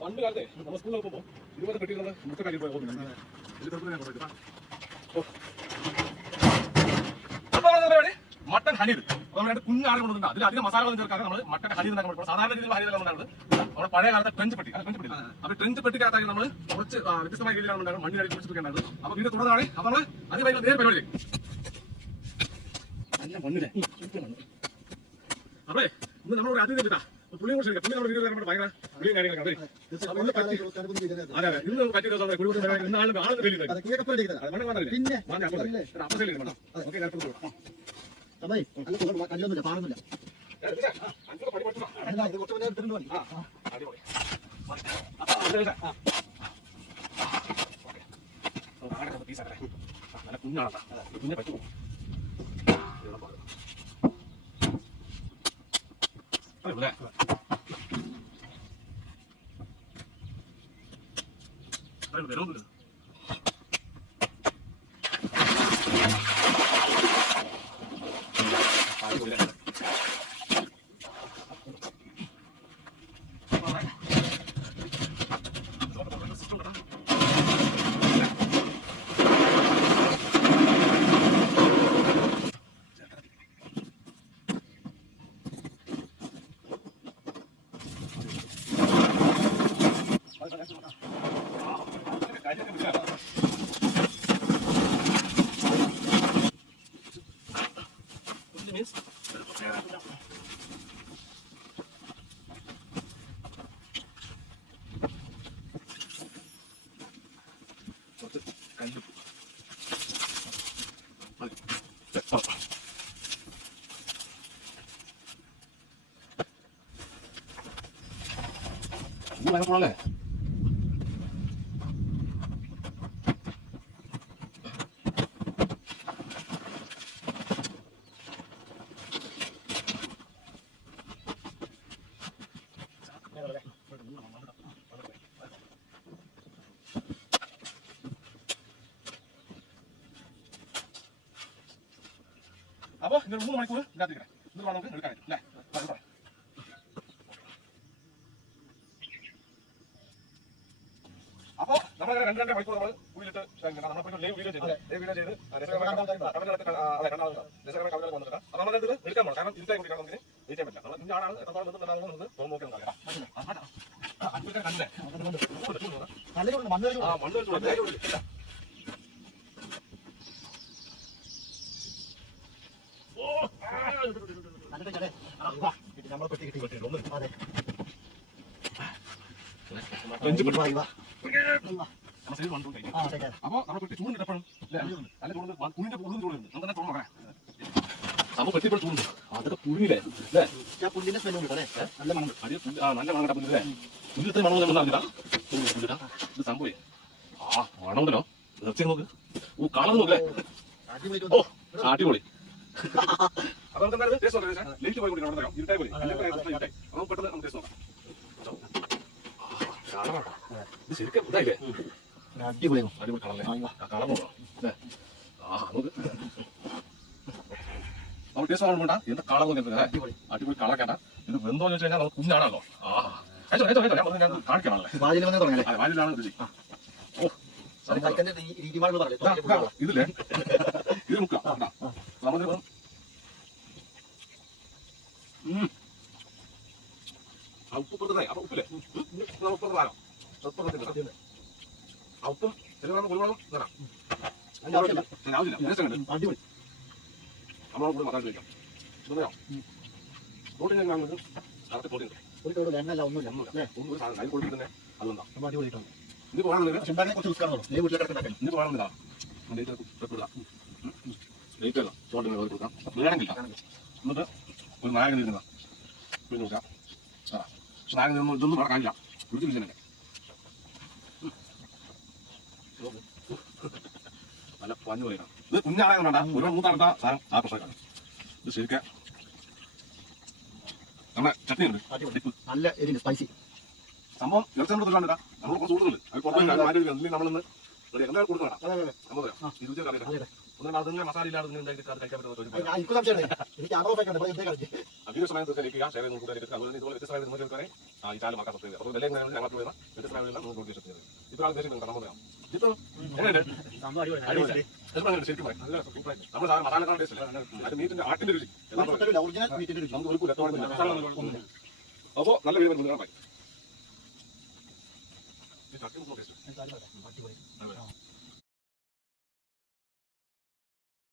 പണ്ട് കാലത്തെ നമ്മൾ സ്കൂളിൽ പോകുമ്പോൾ ഇതുപോലെ പെട്ടി നമ്മൾ മുട്ട കാര്യം പോയി പോകുന്നു. മട്ടൻ ഹനീത് നമ്മുടെ കുഞ്ഞാളെ കൊണ്ടുണ്ട്. അതിൽ അധികം മസാല ചേർക്കാതെ നമ്മൾ മട്ടൻ ഹനീത് സാധാരണ രീതിയിൽ ഹനീതെല്ലാം ഉണ്ടാകുന്നത് നമ്മുടെ പഴയ കാലത്തെ ട്രെഞ്ച് പെട്ടി. അപ്പൊ ട്രെഞ്ച് പെട്ടിക്കകത്തായി നമ്മൾ കുറച്ച് വ്യത്യസ്തമായ രീതിയിലാണ് ഉണ്ടാകുന്നത്. മണ്ണിനടി കുറിച്ചിട്ടുണ്ടായത്. അപ്പൊ വീട് തുടർന്നാണ് അപ്പൊ നമ്മൾ അതിന് നേരെ പരിപാടി അപ്പേ ഇന്ന് നമ്മളൊരു അതിഥി കിട്ടാ പുള്ളിയെ കുറിച്ച് പുള്ളി നമ്മുടെ വീഡിയോ ഭയങ്കര പുള്ളിയും കാര്യങ്ങളൊക്കെ അതെ അതെ ഇന്ന് പറ്റിയ ദിവസം കുടുംബത്തിൽ ഇന്ന് ആളുടെ ആളുടെ വലിയ നല്ല കുഞ്ഞാണ് കുഞ്ഞെ പറ്റുമോ വെറുതെ പോണല്ലേ അപ്പൊ ഇതൊരു 3 മണിക്കൂർ ഇതിനകത്ത് ഇത് നമുക്ക് എടുക്കാൻ പറ്റും അല്ലേ? അപ്പൊ നമ്മളങ്ങനെ 2 മണിക്കൂർ നമ്മൾ ഉള്ളിലിട്ട് നമ്മൾ ലൈവ് വീഡിയോ ചെയ്ത് കവിതകൾ വന്നിട്ട് അപ്പൊ നമ്മളത് എടുക്കാൻ പോകണം. കാരണം ഇരുട്ടായി കൂടി നമുക്ക് വെയിറ്റ് ചെയ്യാൻ പറ്റില്ല. നമ്മൾ ഇന്നാണ് അപ്പൊ നമ്മൾ ചൂടുണ്ടെപ്പോഴും നല്ല ചൂടുണ്ട് കുഞ്ഞിന്റെ പുള്ളിന് ചൂടുണ്ട് നമുക്ക് തന്നെ തോന്നണം അപ്പൊ പെട്ടിപ്പോൾ ചൂടുണ്ട് അതൊക്കെ പുള്ളിയില്ലേ അല്ലേ? പുല്ലിന്റെ നല്ല മണം നല്ല മണം കേട്ടാ പുല്ലില്ലേ? പുല്ല് ഇത്ര മണം അറിഞ്ഞിട്ടാ ഇത് സംഭവം ആ മണമുണ്ടല്ലോ നിർത്തി നോക്ക്. ഓ കളർ നോക്കല്ലേ? ഓ അടിപൊളി. അപ്പൊ നമുക്ക് എന്തായാലും ടേസ്റ്റ് നോക്കാം. ലേറ്റ് പോയി കൂടി ഇരുട്ടായി പോയി അപ്പൊ പെട്ടെന്ന് നമുക്ക് ടേസ്റ്റ് നോക്കാം. ഇത് ശരിക്കും ഇതായില്ലേ? അടിപൊളി അടിപൊളി കളറല്ലേ? കളർ നോക്കാം അല്ലേ? ആ നമുക്ക് നമ്മൾ ടേസ്റ്റ് നോക്കണ്ട എന്താ കളർ നോക്കിയത് അടിപൊളി അടിപൊളി കളർ കേട്ടാ. ഇത് വെന്തോന്ന് വെച്ച് കഴിഞ്ഞാൽ നമുക്ക് കുഞ്ഞാണല്ലോ. ആ ഞാൻ കാണിക്കണല്ലേ? വാലിലാണ് രുചി. ഓ ഇതില്ലേ ഇത് മുക്കാം നമ്മൾ ഉപ്പ് പുറത്തേ അപ്പൊ ഉപ്പില്ലേ ഉപ്പുറത്താലോ ഉപ്പും ചെറുകുളം കുരുമുളകും തരാം ആവശ്യമില്ല. അടിപൊളി നമ്മളെ കൂടെ മസാല കഴിക്കാം. പ്രോട്ടീൻ ഞങ്ങൾ കറക്റ്റ് പ്രോട്ടീൻ ഒരു സാധനം കൈ കൊടുത്തിട്ട് തന്നെ അതുകൊണ്ടാണ് ഇത് പോകണമെന്നില്ല. ഇന്ന് പോകണമെന്നില്ല ലേറ്റ് അല്ല ചോട്ടിന് കൊടുക്കാം വേണമെങ്കില്ല. എന്നിട്ട് ഒരു നായകൻ ഇരുന്ന പിന്നെ നോക്കാം. നായകൻ നിന്ന് ഇതൊന്നും അവിടെ കാണില്ല കുടിച്ചിരിക്കുന്നുണ്ട്. നല്ല പഞ്ഞു പോലെയാണ്. ഇത് കുഞ്ഞാണെ കൊണ്ടാ ഒരു മൂത്താടുത്ത സാധനം ആ പ്രശ്നമാണ്. ഇത് ശരിക്കും നമ്മുടെ ചട്നി ഉണ്ട് നല്ല എരിഞ്ഞ് സ്പൈസി സംഭവം ഇറച്ചി നമ്മൾ തിന്നാണ്ടാ നമ്മൾ കുറച്ച് കൂടുതൽ അത് പുറത്ത് നമ്മളൊന്ന് എന്തായാലും കൊടുത്തു വേണം. നമ്മൾ പറയാം ഇരുച കറിയില്ല അതിന്റെ മസാല ഇല്ലാതെ കഴിക്കാൻ പറ്റുന്ന വീഡിയോ സമയം തീർച്ചയായും അതുപോലെ ഇതുപോലെ വ്യത്യസ്തമായ ഈ ചാനൽ മറക്കാൻ സബ്സ്ക്രൈബ് ചെയ്യുക. അപ്പോൾ വിലയും കൂടെ ഞങ്ങൾ അപ്ലോഡ് ചെയ്യുന്ന വ്യത്യസ്തമായ നമുക്ക് നോട്ടിഫിക്കേഷൻ ചെയ്യുന്നത്. ഇപ്പോൾ ആ ഉദ്ദേശം കണ്ടാൽ പറയാം. ഇതിപ്പോൾ എങ്ങനെയുണ്ട്? അടിപൊളി ശരിക്കും നല്ല സൂപ്പറായിട്ട് നമ്മൾ സാധനം മസാലക്കാണ് ടേസ്റ്റ് അല്ലേ? അത് മീറ്റിന്റെ ആട്ടിന്റെ രുചി നമുക്ക് ഒരു കുലത്തോടെ. അപ്പോൾ നല്ല വീഡിയോ വരുന്നത്. ഈ ചട്ടി ടേസ്റ്റ്